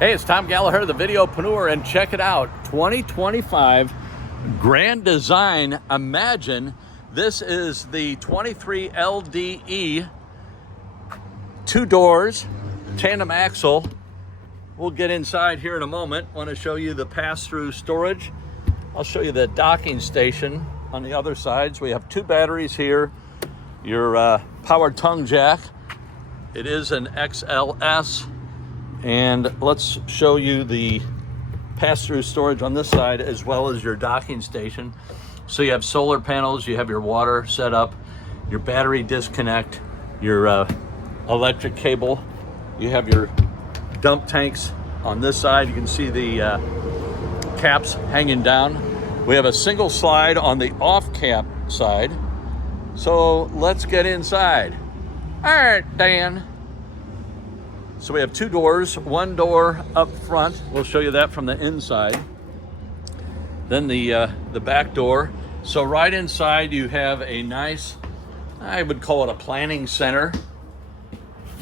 Hey, it's Tom Gallagher, the Videopreneur, and check it out. 2025 Grand Design Imagine. This is the 23 LDE, 2 doors, tandem axle. We'll get inside here in a moment. Want to show you the pass-through storage. I'll show you the docking station on the other sides. We have 2 batteries here. Your power tongue jack. It is an XLS. And let's show you the pass-through storage on this side as well as your docking station. So you have solar panels, you have your water set up, your battery disconnect, your electric cable. You have your dump tanks on this side. You can see the caps hanging down. We have a single slide on the off cap side. So let's get inside. All right, Dan. So we have 2 doors, 1 door up front. We'll show you that from the inside. Then the back door. So right inside you have a nice, I would call it a planning center.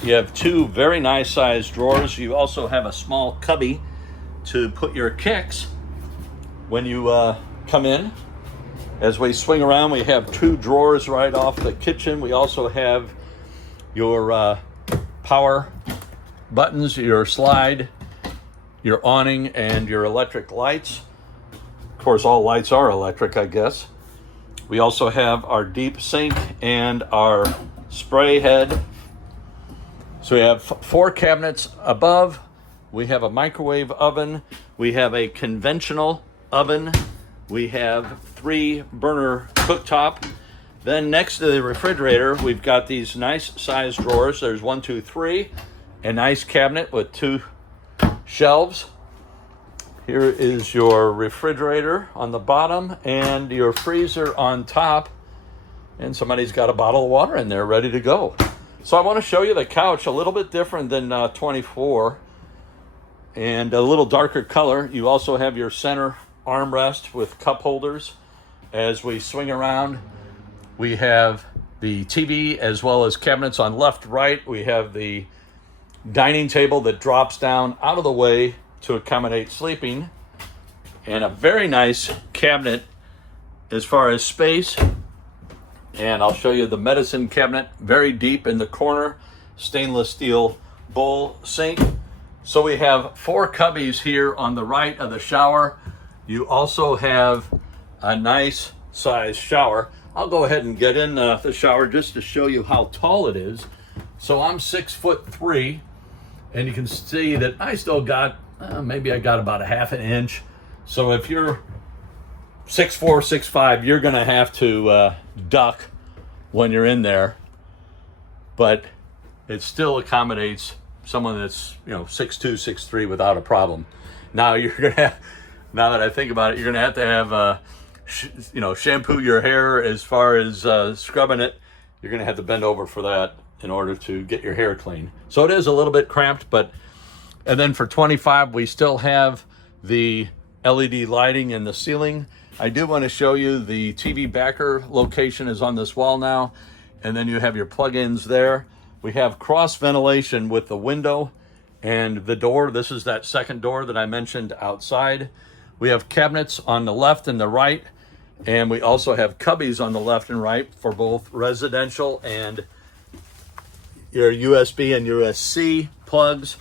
You have 2 very nice sized drawers. You also have a small cubby to put your kicks when you come in. As we swing around, we have 2 drawers right off the kitchen. We also have your power buttons, your slide, your awning, and your electric lights. Of course, all lights are electric, I guess. We also have our deep sink and our spray head. So we have 4 cabinets above. We have a microwave oven. We have a conventional oven. We have 3 burner cooktop. Then next to the refrigerator, we've got these nice size drawers. There's 1, 2, 3. A nice cabinet with 2 shelves. Here is your refrigerator on the bottom and your freezer on top. And somebody's got a bottle of water in there ready to go. So I want to show you the couch, a little bit different than 24 and a little darker color. You also have your center armrest with cup holders. As we swing around, we have the TV as well as cabinets on left, right. We have the dining table that drops down out of the way to accommodate sleeping, and a very nice cabinet as far as space. And I'll show you the medicine cabinet, very deep in the corner, stainless steel bowl sink. So we have 4 cubbies here on the right of the shower. You also have a nice size shower. I'll go ahead and get in the shower just to show you how tall it is. So I'm 6'3", and you can see that I still got, maybe I got about a ½ inch. So if you're 6'4", 6'5", you're gonna have to duck when you're in there. But it still accommodates someone that's 6'2", 6'3" without a problem. Now you're gonna have, now that I think about it, you're gonna have shampoo your hair. As far as scrubbing it, you're gonna have to bend over for that in order to get your hair clean. So it is a little bit cramped, and then for 25, we still have the LED lighting in the ceiling. I do want to show you the TV backer location is on this wall now, and then you have your plug-ins there. We have cross ventilation with the window and the door. This is that second door that I mentioned outside. We have cabinets on the left and the right, and we also have cubbies on the left and right for both residential and your USB and USB-C plugs.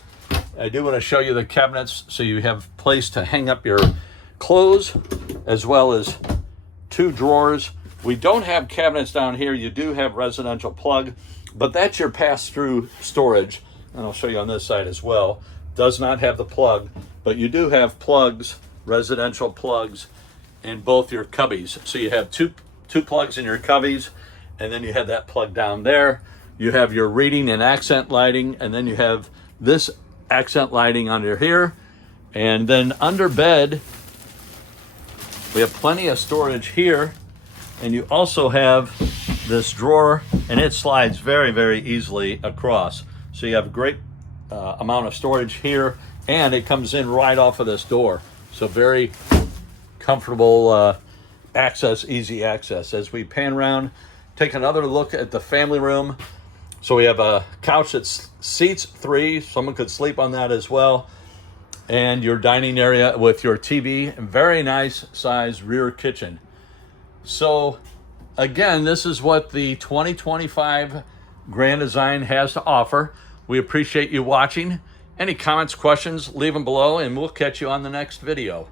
I do want to show you the cabinets so you have place to hang up your clothes, as well as 2 drawers. We don't have cabinets down here. You do have residential plug, but that's your pass-through storage. And I'll show you on this side as well. Does not have the plug, but you do have plugs, residential plugs, in both your cubbies. So you have two plugs in your cubbies, and then you have that plug down there. You have your reading and accent lighting, and then you have this accent lighting under here. And then under bed, we have plenty of storage here. And you also have this drawer, and it slides very, very easily across. So you have a great amount of storage here, and it comes in right off of this door. So very comfortable access, easy access. As we pan around, take another look at the family room. So we have a couch that seats 3. Someone could sleep on that as well. and your dining area with your TV. Very nice size rear kitchen. So again, this is what the 2025 Grand Design has to offer. We appreciate you watching. Any comments, questions, leave them below, and we'll catch you on the next video.